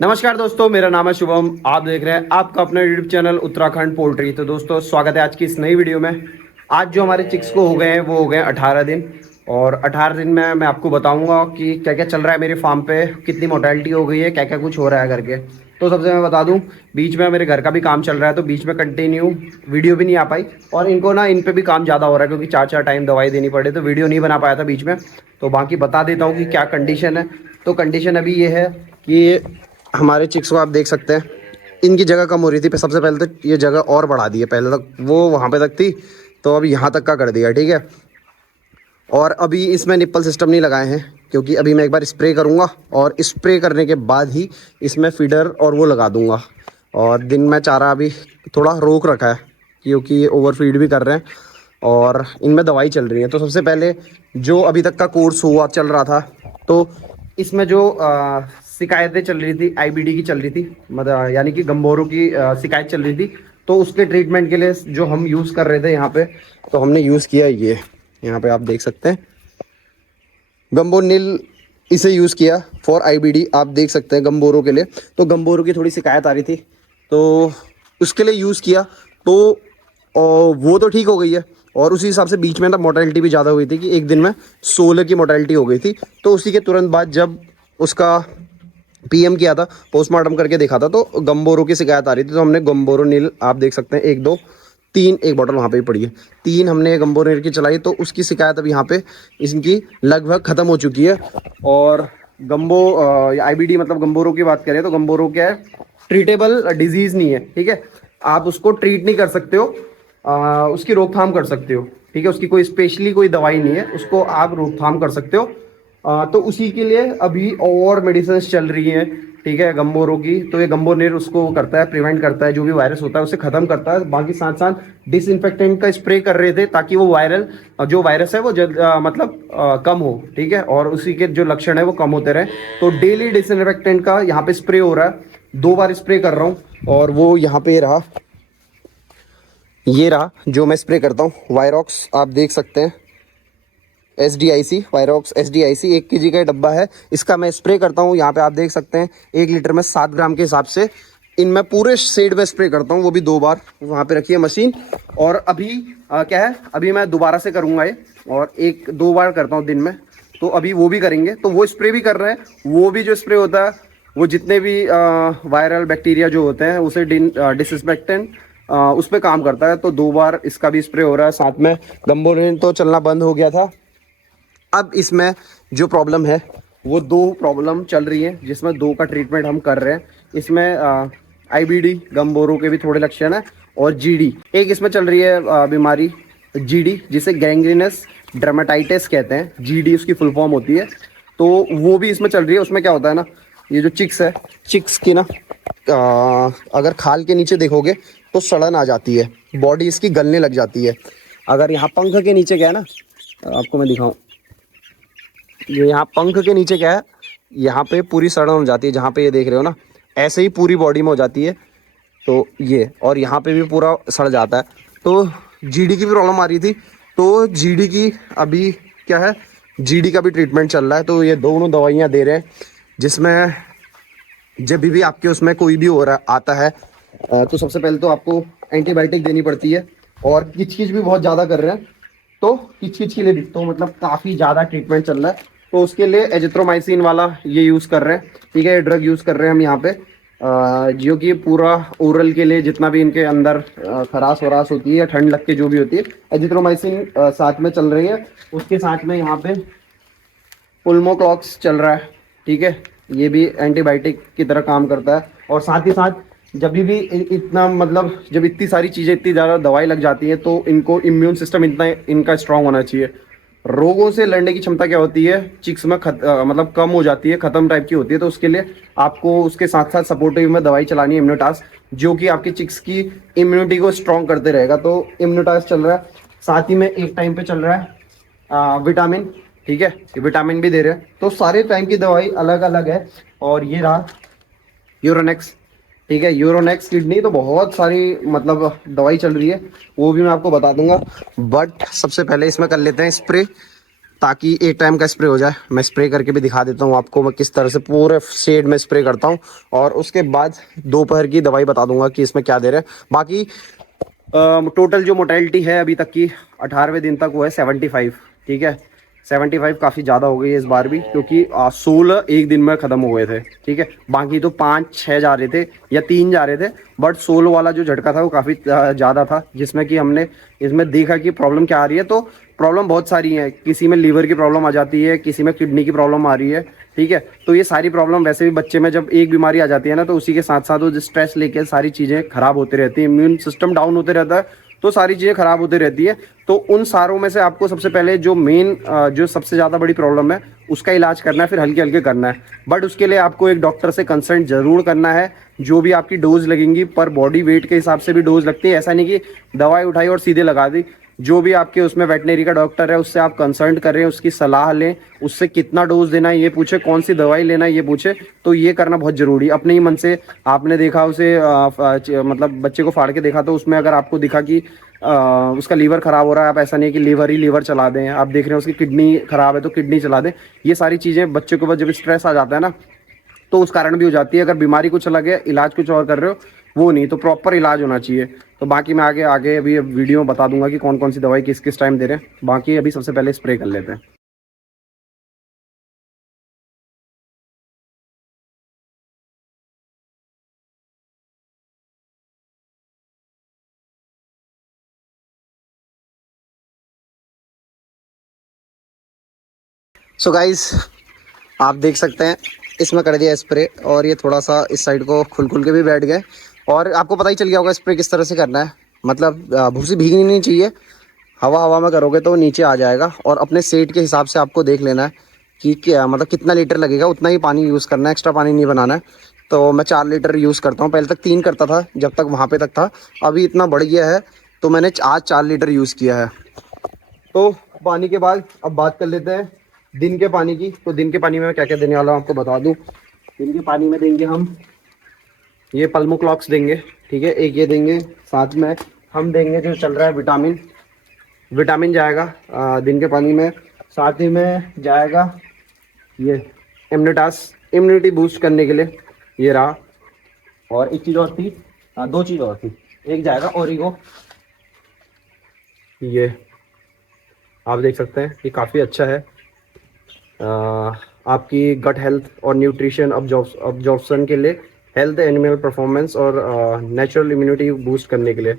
नमस्कार दोस्तों, मेरा नाम है शुभम। आप देख रहे हैं आपका अपना यूट्यूब चैनल उत्तराखंड पोल्ट्री। तो दोस्तों, स्वागत है आज की इस नई वीडियो में। आज जो हमारे चिक्स को हो गए हैं वो हो गए 18 दिन। और 18 दिन में मैं आपको बताऊंगा कि क्या क्या चल रहा है मेरे फार्म पे, कितनी मोर्टेलिटी हो गई है, क्या क्या कुछ हो रहा है करके। तो सबसे मैं बता दूं, बीच में मेरे घर का भी काम चल रहा है तो बीच में कंटिन्यू वीडियो भी नहीं आ पाई। और इनको ना इन पे भी काम ज़्यादा हो रहा है क्योंकि 4 4 टाइम दवाई देनी पड़े, तो वीडियो नहीं बना पाया था बीच में। तो बाकी बता देता हूँ कि क्या कंडीशन है। तो कंडीशन अभी ये है कि हमारे चिक्स को आप देख सकते हैं, इनकी जगह कम हो रही थी। सबसे पहले तो ये जगह और बढ़ा दी है, पहले तक वो वहाँ पे तक थी तो अब यहाँ तक का कर दिया, ठीक है। और अभी इसमें निप्पल सिस्टम नहीं लगाए हैं क्योंकि अभी मैं एक बार स्प्रे करूँगा और स्प्रे करने के बाद ही इसमें फीडर और वो लगा दूँगा। और दिन में चारा अभी थोड़ा रोक रखा है क्योंकि ये ओवर फीड भी कर रहे हैं और इनमें दवाई चल रही है। तो सबसे पहले जो अभी तक का कोर्स हुआ चल रहा था, तो इसमें जो शिकायतें चल रही थी आईबीडी की चल रही थी, मतलब यानी कि गंभोरों की शिकायत चल रही थी। तो उसके ट्रीटमेंट के लिए जो हम यूज़ कर रहे थे यहाँ पे, तो हमने यूज़ किया ये, यहाँ पे आप देख सकते हैं गंबोनिल, इसे यूज़ किया फॉर आईबीडी। आप देख सकते हैं गंबोरों के लिए। तो गंबोरों की थोड़ी शिकायत आ रही थी तो उसके लिए यूज़ किया, तो वो तो ठीक हो गई है। और उसी हिसाब से बीच में ना मोर्टेलिटी भी ज़्यादा हुई थी कि एक दिन में 16 की मोर्टेलिटी हो गई थी। तो उसी के तुरंत बाद जब उसका पीएम किया था, पोस्टमार्टम करके देखा था, तो गंबोरों की शिकायत आ रही थी। तो हमने गंबोरो नील, आप देख सकते हैं 1 2 3, एक बॉटल वहाँ पे भी पड़ी है, 3 हमने गंबोरो नील की चलाई। तो उसकी शिकायत अब यहाँ पे इनकी लगभग ख़त्म हो चुकी है। और गंबो आईबीडी मतलब गंबोरों की बात करें तो गंबोरों क्या है, ट्रीटेबल डिजीज़ नहीं है, ठीक है। आप उसको ट्रीट नहीं कर सकते हो, उसकी रोकथाम कर सकते हो, ठीक है। उसकी कोई स्पेशली कोई दवाई नहीं है, उसको आप रोकथाम कर सकते हो। तो उसी के लिए अभी और मेडिसिन चल रही हैं, ठीक है, गंबोरों की। तो ये गंबोनेर उसको करता है, प्रिवेंट करता है, जो भी वायरस होता है उसे खत्म करता है। बाकी साथ साथ डिसइंफेक्टेंट का स्प्रे कर रहे थे ताकि वो वायरल जो वायरस है वो मतलब कम हो, ठीक है। और उसी के जो लक्षण है वो कम होते रहे। तो डेली डिसइंफेक्टेंट का यहाँ पे स्प्रे हो रहा है, 2 बार स्प्रे कर रहा हूँ। और वो यहाँ पे रहा, ये रहा जो मैं स्प्रे करता हूँ, वायरॉक्स, आप देख सकते हैं SDIC, वायरॉक्स SDIC 1 kg का डब्बा है। इसका मैं स्प्रे करता हूँ, यहाँ पे आप देख सकते हैं 1 लीटर में 7 ग्राम के हिसाब से इनमें पूरे शेड में स्प्रे करता हूँ, वो भी 2 बार। वहाँ पे रखिए मशीन। और अभी क्या है, अभी मैं दोबारा से करूँगा ये, और 1 2 बार करता हूँ दिन में। तो अभी वो भी करेंगे, तो वो स्प्रे भी कर रहे हैं। वो भी जो स्प्रे होता है वो जितने भी वायरल बैक्टीरिया जो होते हैं उसे डिसइंफेक्टेंट उस पर काम करता है। तो 2 बार इसका भी स्प्रे हो रहा है। साथ में गंबोरिन तो चलना बंद हो गया था। अब इसमें जो प्रॉब्लम है वो 2 प्रॉब्लम चल रही है जिसमें 2 का ट्रीटमेंट हम कर रहे हैं। इसमें आईबीडी गंबोरों के भी थोड़े लक्षण है, और जीडी एक इसमें चल रही है बीमारी, जीडी जिसे गैंग्रीनस डर्मेटाइटिस कहते हैं। जीडी उसकी फुल फॉर्म होती है। तो वो भी इसमें चल रही है। उसमें क्या होता है ना, ये जो चिक्स है, चिक्स की ना अगर खाल के नीचे देखोगे तो सड़न आ जाती है, बॉडी इसकी गलने लग जाती है। अगर यहाँ पंख के नीचे क्या है ना, आपको मैं दिखाऊं, ये यहाँ पंख के नीचे क्या है, यहाँ पे पूरी सड़न हो जाती है, जहाँ पे ये देख रहे हो ना, ऐसे ही पूरी बॉडी में हो जाती है। तो ये, और यहाँ पे भी पूरा सड़ जाता है। तो जीडी की भी प्रॉब्लम आ रही थी, तो जीडी की अभी क्या है, जीडी का भी ट्रीटमेंट चल रहा है। तो ये दोनों दवाइयाँ दे रहे हैं, जिसमें जब भी आपके उसमें कोई भी हो रहा आता है तो सबसे पहले तो आपको एंटीबायोटिक देनी पड़ती है। और किचकिच भी बहुत ज़्यादा कर रहे हैं, तो किचकिच के लिए भी तो मतलब काफ़ी ज़्यादा ट्रीटमेंट चल रहा है। तो उसके लिए एजिथ्रोमाइसिन वाला ये यूज़ कर रहे हैं, ठीक है। ये ड्रग यूज़ कर रहे हैं हम यहाँ पे, जो कि पूरा ओरल के लिए जितना भी इनके अंदर खराश वराश होती है या ठंड लग के जो भी होती है, एजिथ्रोमाइसिन साथ में चल रही है। उसके साथ में यहाँ पे पुल्मोक्लॉक्स चल रहा है, ठीक है। ये भी एंटीबायोटिक की तरह काम करता है। और साथ ही साथ जब भी इतना मतलब जब इतनी सारी चीज़ें, इतनी ज़्यादा दवाई लग जाती है, तो इनको इम्यून सिस्टम इतना इनका स्ट्रांग होना चाहिए। रोगों से लड़ने की क्षमता क्या होती है चिक्स में, मतलब कम हो जाती है, ख़त्म टाइप की होती है। तो उसके लिए आपको उसके साथ साथ सपोर्टिव में दवाई चलानी है, इम्यूनोटास, जो कि आपकी चिक्स की इम्यूनिटी को स्ट्रॉन्ग करते रहेगा। तो इम्यूनोटास चल रहा है। साथ ही में एक टाइम पे चल रहा है विटामिन, ठीक है, ये विटामिन भी दे रहे हैं। तो सारे टाइम की दवाई अलग अलग है। और ये रहा यूरोनेक्स, ठीक है, यूरोनेक्स किडनी। तो बहुत सारी मतलब दवाई चल रही है, वो भी मैं आपको बता दूंगा। बट सबसे पहले इसमें कर लेते हैं स्प्रे, ताकि एक टाइम का स्प्रे हो जाए। मैं स्प्रे करके भी दिखा देता हूँ आपको मैं किस तरह से पूरे शेड में स्प्रे करता हूँ, और उसके बाद दोपहर की दवाई बता दूंगा कि इसमें क्या दे रहे हैं। बाकी टोटल जो मोटेलिटी है अभी तक की 18वें दिन तक वो है 75। ठीक है, 75 काफ़ी ज़्यादा हो गई है इस बार भी, क्योंकि 16 एक दिन में ख़त्म हो गए थे। ठीक है, बाकी तो 5-6 जा रहे थे या 3 जा रहे थे, बट 16 वाला जो झटका था वो काफ़ी ज़्यादा था, जिसमें कि हमने इसमें देखा कि प्रॉब्लम क्या आ रही है। तो प्रॉब्लम बहुत सारी है, किसी में लीवर की प्रॉब्लम आ जाती है, किसी में किडनी की प्रॉब्लम आ रही है। ठीक है, तो ये सारी प्रॉब्लम वैसे भी बच्चे में जब एक बीमारी आ जाती है ना, तो उसी के साथ साथ वो स्ट्रेस लेके सारी चीज़ें खराब होती रहती है, इम्यून सिस्टम डाउन होते रहता है, तो सारी चीज़ें खराब होती रहती है। तो उन सारों में से आपको सबसे पहले जो मेन जो सबसे ज़्यादा बड़ी प्रॉब्लम है उसका इलाज करना है, फिर हल्के हल्के करना है। बट उसके लिए आपको एक डॉक्टर से कंसल्ट जरूर करना है। जो भी आपकी डोज लगेंगी पर बॉडी वेट के हिसाब से भी डोज लगती है, ऐसा नहीं कि दवाई उठाई और सीधे लगा दी। जो भी आपके उसमें वेटनरी का डॉक्टर है उससे आप कंसल्ट करें, उसकी सलाह लें, उससे कितना डोज देना है ये पूछे, कौन सी दवाई लेना है ये पूछे। तो ये करना बहुत ज़रूरी। अपने ही मन से आपने देखा उसे मतलब बच्चे को फाड़ के देखा, तो उसमें अगर आपको दिखा कि उसका लीवर ख़राब हो रहा है, आप ऐसा नहीं है कि लीवर ही लीवर चला दें। आप देख रहे हैं उसकी किडनी ख़राब है तो किडनी चला दें। ये सारी चीज़ें बच्चे के ऊपर जब स्ट्रेस आ जाता है ना, तो उस कारण भी हो जाती है। अगर बीमारी कुछ अलग है, इलाज कुछ और कर रहे हो, वो नहीं, तो प्रॉपर इलाज होना चाहिए। तो बाकी मैं आगे आगे अभी वीडियो में बता दूंगा कि कौन कौन सी दवाई किस किस टाइम दे रहे हैं। बाकी अभी सबसे पहले स्प्रे कर लेते हैं। सो गाइस, आप देख सकते हैं इसमें कर दिया स्प्रे, और ये थोड़ा सा इस साइड को खुल खुल के भी बैठ गए। और आपको पता ही चल गया होगा स्प्रे किस तरह से करना है। मतलब भूसी भीगनी नहीं चाहिए, हवा हवा में करोगे तो नीचे आ जाएगा। और अपने सेट के हिसाब से आपको देख लेना है कि क्या मतलब कितना लीटर लगेगा, उतना ही पानी यूज़ करना है, एक्स्ट्रा पानी नहीं बनाना है। तो मैं 4 लीटर यूज़ करता हूँ। पहले तक 3 करता था जब तक वहाँ पे तक था, अभी इतना बढ़ गया है तो मैंने आज 4 लीटर यूज़ किया है। तो पानी के बाद अब बात कर लेते हैं दिन के पानी की। तो दिन के पानी में मैं क्या क्या देने वाला हूँ आपको बता दूँ। दिन के पानी में देंगे हम ये पल्मोक्लॉक्स देंगे। ठीक है, एक ये देंगे, साथ में हम देंगे जो चल रहा है विटामिन। विटामिन जाएगा दिन के पानी में। साथ ही में जाएगा ये इम्यूनिटास, इम्यूनिटी बूस्ट करने के लिए ये रहा। और एक चीज़ और थी, 2 चीज़ और थी। एक जाएगा ओरिगो, ये आप देख सकते हैं ये काफ़ी अच्छा है आपकी गट हेल्थ और न्यूट्रिशन ऑब्जॉर्प्शन के लिए, हेल्थ एनिमल परफॉर्मेंस और नेचुरल इम्यूनिटी बूस्ट करने के लिए।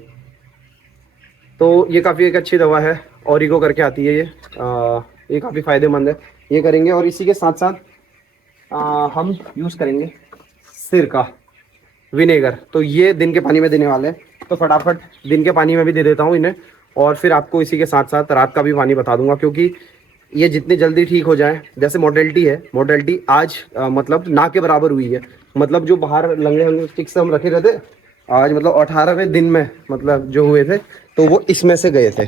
तो ये काफ़ी एक अच्छी दवा है, ओरिगो करके आती है ये काफ़ी फ़ायदेमंद है। ये करेंगे, और इसी के साथ साथ हम यूज़ करेंगे सिरका, विनेगर। तो ये दिन के पानी में देने वाले हैं, तो फटाफट दिन के पानी में भी दे देता हूँ इन्हें। और फिर आपको इसी के साथ साथ रात का भी पानी बता दूंगा, क्योंकि ये जितनी जल्दी ठीक हो जाए। जैसे मोटेलिटी है, मोटेलिटी आज मतलब ना के बराबर हुई है। मतलब जो बाहर लंगड़े हंगड़े स्टिक से हम रखे रहते, आज मतलब 18वें दिन में मतलब जो हुए थे, तो वो इसमें से गए थे।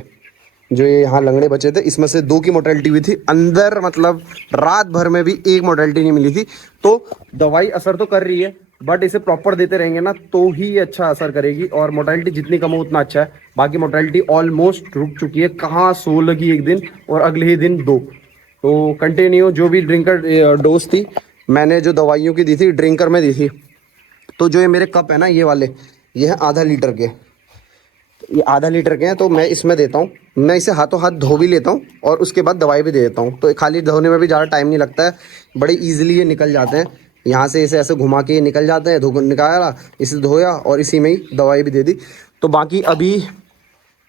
जो ये यहाँ लंगड़े बचे थे इसमें से 2 की मोटेलिटी हुई थी अंदर, मतलब रात भर में भी एक मोटेलिटी नहीं मिली थी। तो दवाई असर तो कर रही है, बट इसे प्रॉपर देते रहेंगे ना तो ही ये अच्छा असर करेगी। और मोटेलिटी जितनी कम हो उतना अच्छा है। बाकी मोटेलिटी ऑलमोस्ट रुक चुकी है, कहाँ 16 की एक दिन और अगले ही दिन 2। तो कंटिन्यू जो भी ड्रिंकर डोज थी, मैंने जो दवाइयों की दी थी ड्रिंकर में दी थी। तो जो ये मेरे कप है ना ये वाले, ये है आधा लीटर के, ये आधा लीटर के हैं, तो मैं इसमें देता हूँ। मैं इसे हाथों हाथ धो भी लेता हूँ और उसके बाद दवाई भी दे देता हूँ। तो खाली धोने में भी ज़्यादा टाइम नहीं लगता है, बड़े इजीली ये निकल जाते हैं। यहाँ से इसे ऐसे घुमा के निकल जाते हैं, धो निकाला, इसे धोया और इसी में ही दवाई भी दे दी। तो बाकी अभी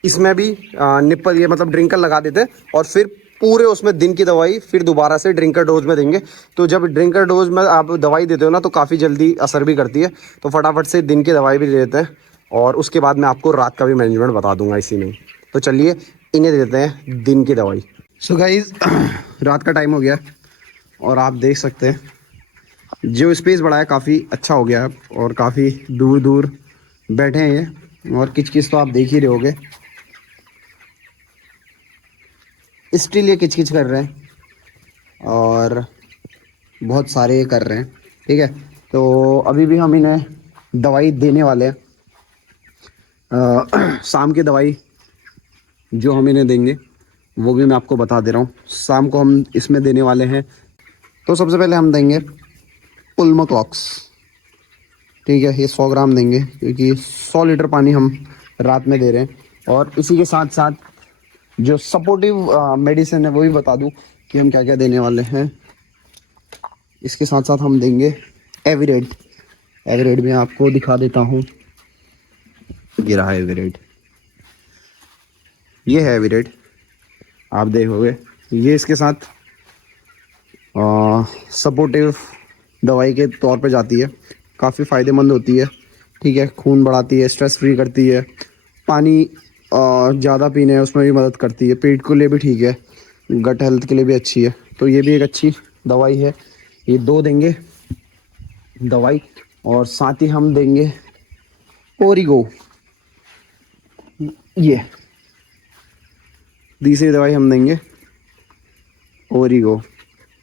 इसमें भी निप्पल ये मतलब ड्रिंकर लगा देते हैं, और फिर पूरे उसमें दिन की दवाई फिर दोबारा से ड्रिंकर डोज में देंगे। तो जब ड्रिंकर डोज में आप दवाई देते हो ना, तो काफ़ी जल्दी असर भी करती है। तो फटाफट से दिन की दवाई भी दे देते हैं, और उसके बाद मैं आपको रात का भी मैनेजमेंट बता दूंगा इसी में। तो चलिए इन्हें दे देते हैं दिन की दवाई। सो गाइस, रात का टाइम हो गया और आप देख सकते हैं जो स्पेस बड़ा है काफ़ी अच्छा हो गया है, और काफ़ी दूर दूर बैठे हैं ये। और किच तो आप देख ही रहे होगे, स्टिल ये किच कर रहे हैं और बहुत सारे कर रहे हैं। ठीक है, तो अभी भी हम इन्हें दवाई देने वाले हैं। शाम की दवाई जो हम इन्हें देंगे वो भी मैं आपको बता दे रहा हूँ। शाम को हम इसमें देने वाले हैं। तो सबसे पहले हम देंगे पुल्मोक्लॉक्स, ठीक है, ये 100 ग्राम देंगे क्योंकि 100 लीटर पानी हम रात में दे रहे हैं। और इसी के साथ साथ जो सपोर्टिव मेडिसिन है वो भी बता दूं कि हम क्या क्या देने वाले हैं। इसके साथ साथ हम देंगे एविरेट। एविरेट भी आपको दिखा देता हूँ, ये रहा एविरेट, ये है एविरेट, आप देखोगे ये इसके साथ सपोर्टिव दवाई के तौर पे जाती है, काफ़ी फ़ायदेमंद होती है, ठीक है, खून बढ़ाती है, स्ट्रेस फ्री करती है, पानी ज़्यादा पीने है उसमें भी मदद करती है, पेट के लिए भी ठीक है, गट हेल्थ के लिए भी अच्छी है। तो ये भी एक अच्छी दवाई है। ये 2 देंगे दवाई, और साथ ही हम देंगे ओरिगो, ये तीसरी दवाई हम देंगे ओरिगो,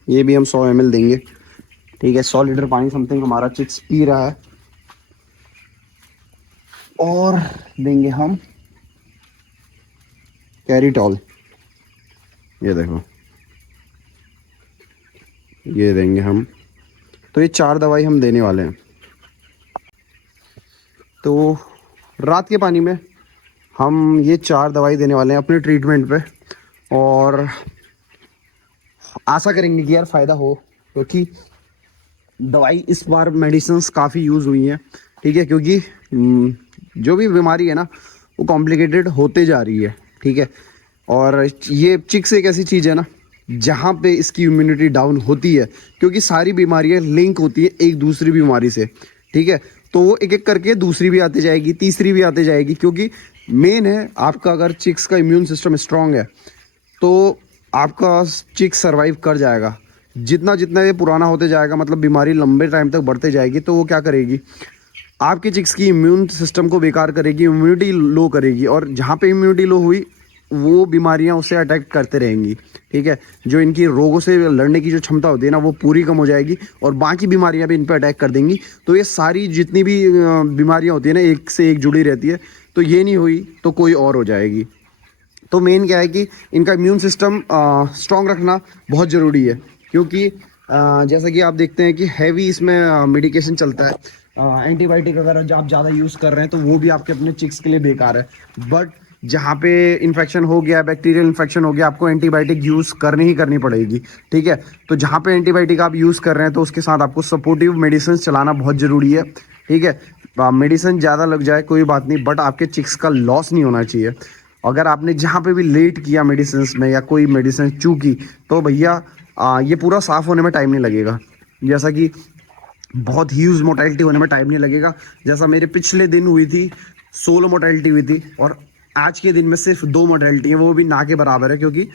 ये भी हम 100 ml देंगे, ठीक है। 100 लीटर पानी समथिंग हमारा चिक्स पी रहा है। और देंगे हम कैरिटॉल, ये देखो, ये देंगे हम। तो ये 4 दवाई हम देने वाले हैं। तो रात के पानी में हम ये 4 दवाई देने वाले हैं अपने ट्रीटमेंट पे, और आशा करेंगे कि यार फ़ायदा हो, क्योंकि दवाई इस बार मेडिसिन्स काफ़ी यूज़ हुई हैं, ठीक है, क्योंकि जो भी बीमारी है ना वो कॉम्प्लिकेटेड होते जा रही है, ठीक है। और ये चिक्स एक ऐसी चीज़ है ना जहाँ पे इसकी इम्यूनिटी डाउन होती है, क्योंकि सारी बीमारियाँ लिंक होती है एक दूसरी बीमारी से, ठीक है। तो वो एक एक करके दूसरी भी आती जाएगी, तीसरी भी आती जाएगी, क्योंकि मेन है आपका अगर चिक्स का इम्यून सिस्टम स्ट्रांग है तो आपका चिक्स सर्वाइव कर जाएगा। जितना जितना ये पुराना होते जाएगा, मतलब बीमारी लंबे टाइम तक बढ़ते जाएगी, तो वो क्या करेगी, आपके चिक्स की इम्यून सिस्टम को बेकार करेगी, इम्यूनिटी लो करेगी, और जहाँ पे इम्यूनिटी लो हुई वो बीमारियाँ उसे अटैक करते रहेंगी, ठीक है। जो इनकी रोगों से लड़ने की जो क्षमता होती है ना वो पूरी कम हो जाएगी, और बाकी बीमारियाँ भी इन पर अटैक कर देंगी। तो ये सारी जितनी भी बीमारियाँ होती है ना एक से एक जुड़ी रहती है, तो ये नहीं हुई तो कोई और हो जाएगी। तो मेन क्या है कि इनका इम्यून सिस्टम स्ट्रॉन्ग रखना बहुत ज़रूरी है, क्योंकि जैसा कि आप देखते हैं कि हैवी इसमें मेडिकेशन चलता है। एंटीबायोटिक अगर आप ज़्यादा यूज़ कर रहे हैं तो वो भी आपके अपने चिक्स के लिए बेकार है। बट जहाँ पे इन्फेक्शन हो गया, बैक्टीरियल इन्फेक्शन हो गया, आपको एंटीबायोटिक यूज़ करनी ही करनी पड़ेगी, ठीक है। तो जहाँ पे एंटीबायोटिक आप यूज़ कर रहे हैं तो उसके साथ आपको सपोर्टिव मेडिसिन चलाना बहुत ज़रूरी है, ठीक है। मेडिसिन ज़्यादा लग जाए कोई बात नहीं, बट आपके चिक्स का लॉस नहीं होना चाहिए। अगर आपने जहाँ पे भी लेट किया मेडिसिन में या कोई मेडिसिन चूकी, तो भैया ये पूरा साफ़ होने में टाइम नहीं लगेगा। जैसा कि बहुत ह्यूज मोर्टेलिटी होने में टाइम नहीं लगेगा, जैसा मेरे पिछले दिन हुई थी 16 मोर्टेलिटी हुई थी, और आज के दिन में सिर्फ 2 मोर्टेलिटी है, वो भी ना के बराबर है, क्योंकि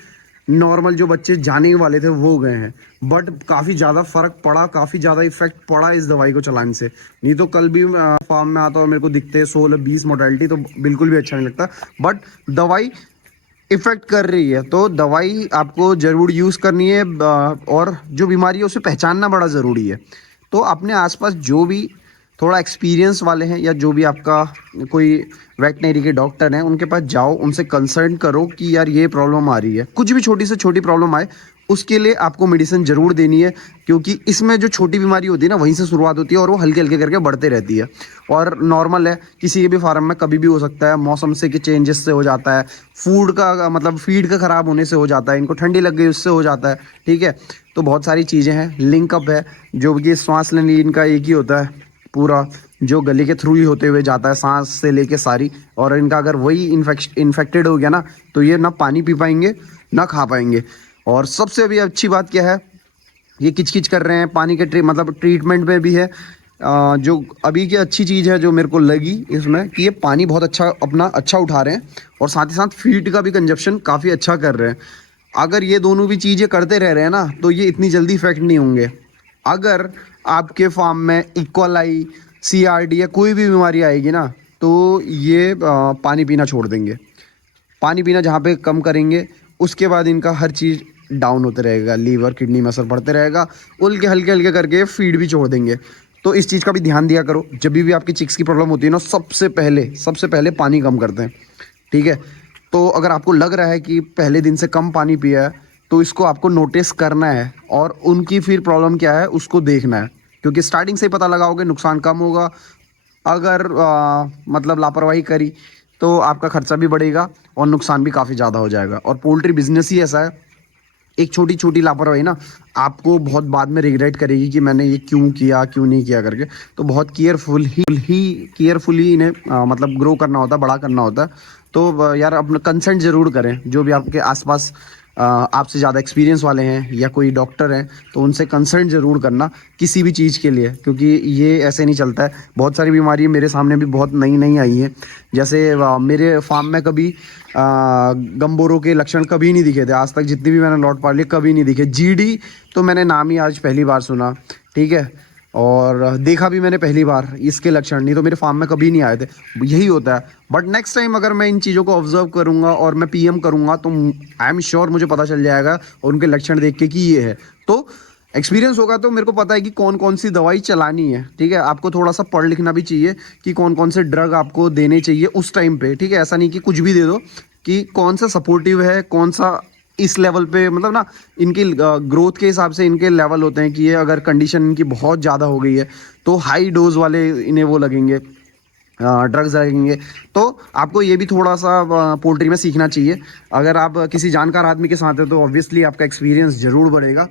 नॉर्मल जो बच्चे जाने वाले थे वो गए हैं। बट काफ़ी ज़्यादा फ़र्क पड़ा, काफ़ी ज़्यादा इफेक्ट पड़ा इस दवाई को चलाने से। नहीं तो कल भी फार्म में आता और मेरे को दिखते 16-20 मोर्टेलिटी, तो बिल्कुल भी अच्छा नहीं लगता। बट दवाई इफेक्ट कर रही है तो दवाई आपको ज़रूर यूज़ करनी है, और जो बीमारी है उसे पहचानना बड़ा ज़रूरी है। तो अपने आसपास जो भी थोड़ा एक्सपीरियंस वाले हैं, या जो भी आपका कोई वेटनरी के डॉक्टर हैं, उनके पास जाओ, उनसे कंसल्ट करो कि यार ये प्रॉब्लम आ रही है। कुछ भी छोटी से छोटी प्रॉब्लम आए उसके लिए आपको मेडिसिन ज़रूर देनी है, क्योंकि इसमें जो छोटी बीमारी होती है ना वहीं से शुरुआत होती है, और वो हल्के हल्के करके बढ़ते रहती है। और नॉर्मल है, किसी के भी फार्म में कभी भी हो सकता है, मौसम से के चेंजेस से हो जाता है, फूड का मतलब फीड का ख़राब होने से हो जाता है, इनको ठंडी लग गई उससे हो जाता है, ठीक है। तो बहुत सारी चीज़ें हैं, लिंकअप है, जो कि सांस लेने इनका एक ही होता है, पूरा जो गले के थ्रू ही होते हुए जाता है, सांस से लेके सारी। और इनका अगर वही इन्फेक्टेड हो गया ना, तो ये ना पानी पी पाएंगे ना खा पाएंगे। और सबसे भी अच्छी बात क्या है, ये किचकिच कर रहे हैं पानी के मतलब ट्रीटमेंट में भी है। जो अभी की अच्छी चीज़ है जो मेरे को लगी इसमें, कि ये पानी बहुत अच्छा अपना अच्छा उठा रहे हैं, और साथ ही साथ फीड का भी कंजप्शन काफ़ी अच्छा कर रहे हैं। अगर ये दोनों भी चीज़ें करते रह रहे हैं ना, तो ये इतनी जल्दी इफेक्ट नहीं होंगे। अगर आपके फार्म में इक्वलाई, CRD या कोई भी बीमारी आएगी ना, तो ये पानी पीना छोड़ देंगे। पानी पीना जहाँ पे कम करेंगे, उसके बाद इनका हर चीज़ डाउन होते रहेगा, लीवर किडनी में असर पड़ते रहेगा, उनके हल्के हल्के करके फीड भी छोड़ देंगे। तो इस चीज़ का भी ध्यान दिया करो, जब भी आपकी चिक्स की प्रॉब्लम होती है ना, सबसे पहले पानी कम करते हैं, ठीक है। तो अगर आपको लग रहा है कि पहले दिन से कम पानी पिया है तो इसको आपको नोटिस करना है और उनकी फिर प्रॉब्लम क्या है उसको देखना है, क्योंकि स्टार्टिंग से ही पता लगाओगे नुकसान कम होगा। अगर मतलब लापरवाही करी तो आपका खर्चा भी बढ़ेगा और नुकसान भी काफ़ी ज़्यादा हो जाएगा। और पोल्ट्री बिजनेस ही ऐसा है, एक छोटी छोटी लापरवाही ना आपको बहुत बाद में रिग्रेट करेगी कि मैंने ये क्यों किया क्यों नहीं किया करके। तो बहुत केयरफुली इन्हें मतलब ग्रो करना होता है, बड़ा करना होता है। तो यार अपना कंसल्ट ज़रूर करें, जो भी आपके आसपास आपसे ज़्यादा एक्सपीरियंस वाले हैं या कोई डॉक्टर हैं तो उनसे कंसल्ट ज़रूर करना किसी भी चीज़ के लिए, क्योंकि ये ऐसे नहीं चलता है। बहुत सारी बीमारी मेरे सामने भी बहुत नई नई आई हैं। जैसे मेरे फार्म में कभी गम्बोरों के लक्षण कभी नहीं दिखे थे, आज तक जितनी भी मैंने लॉट पाल लिए कभी नहीं दिखे। जीडी तो मैंने नाम ही आज पहली बार सुना, ठीक है, और देखा भी मैंने पहली बार इसके लक्षण, नहीं तो मेरे फार्म में कभी नहीं आए थे। यही होता है। बट नेक्स्ट टाइम अगर मैं इन चीज़ों को ऑब्जर्व करूंगा और मैं पीएम करूंगा तो आई एम श्योर मुझे पता चल जाएगा और उनके लक्षण देख के कि ये है। तो एक्सपीरियंस होगा तो मेरे को पता है कि कौन कौन सी दवाई चलानी है, ठीक है। आपको थोड़ा सा पढ़ लिखना भी चाहिए कि कौन कौन से ड्रग आपको देने चाहिए उस टाइम पे, ठीक है। ऐसा नहीं कि कुछ भी दे दो, कि कौन सा सपोर्टिव है, कौन सा इस लेवल पे, मतलब ना इनकी ग्रोथ के हिसाब से इनके लेवल होते हैं कि ये अगर कंडीशन इनकी बहुत ज़्यादा हो गई है तो हाई डोज वाले इन्हें वो लगेंगे, ड्रग्स लगेंगे। तो आपको ये भी थोड़ा सा पोल्ट्री में सीखना चाहिए। अगर आप किसी जानकार आदमी के साथ है तो ऑब्वियसली आपका एक्सपीरियंस ज़रूर बढ़ेगा।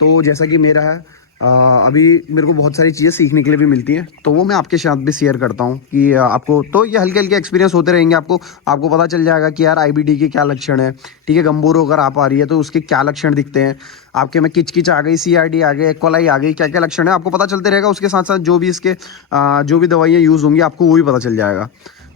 तो जैसा कि मेरा है, अभी मेरे को बहुत सारी चीज़ें सीखने के लिए भी मिलती हैं, तो वो मैं आपके साथ भी शेयर करता हूँ कि आपको तो ये हल्के हल्के एक्सपीरियंस होते रहेंगे। आपको पता चल जाएगा कि यार आईबीडी के क्या लक्षण है, ठीक है। गम्बोरो अगर आप आ रही है तो उसके क्या लक्षण दिखते हैं आपके में, किचकिच आ गई, सीआरडी आ गई, एक्वालाई आ गई, क्या क्या लक्षण है आपको पता चलते रहेगा। उसके साथ साथ जो भी इसके जो भी दवाइयाँ यूज़ होंगी आपको वो भी पता चल जाएगा।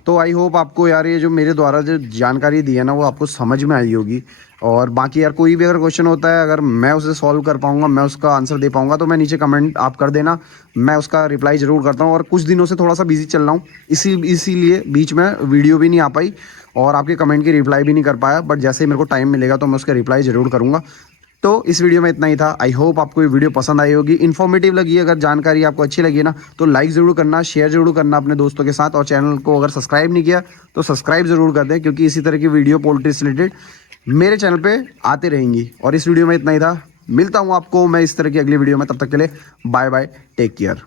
तो आई होप आपको यार ये जो मेरे द्वारा जो जानकारी दी है ना वो आपको समझ में आई होगी। और बाकी यार कोई भी अगर क्वेश्चन होता है, अगर मैं उसे सॉल्व कर पाऊंगा, मैं उसका आंसर दे पाऊंगा, तो मैं नीचे कमेंट आप कर देना, मैं उसका रिप्लाई ज़रूर करता हूँ। और कुछ दिनों से थोड़ा सा बिजी चल रहा हूँ, इसीलिए बीच में वीडियो भी नहीं आ पाई और आपके कमेंट की रिप्लाई भी नहीं कर पाया। बट जैसे ही मेरे को टाइम मिलेगा तो मैं उसका रिप्लाई ज़रूर करूँगा। तो इस वीडियो में इतना ही था। आई होप आपको ये वीडियो पसंद आई होगी, इन्फॉर्मेटिव लगी। अगर जानकारी आपको अच्छी लगी ना तो लाइक ज़रूर करना, शेयर ज़रूर करना अपने दोस्तों के साथ, और चैनल को अगर सब्सक्राइब नहीं किया तो सब्सक्राइब ज़रूर कर दें, क्योंकि इसी तरह की वीडियो पोल्ट्री से रिलेटेड मेरे चैनल पे आते रहेंगी। और इस वीडियो में इतना ही था, मिलता हूँ आपको मैं इस तरह की अगली वीडियो में, तब तक के लिए बाय बाय, टेक केयर।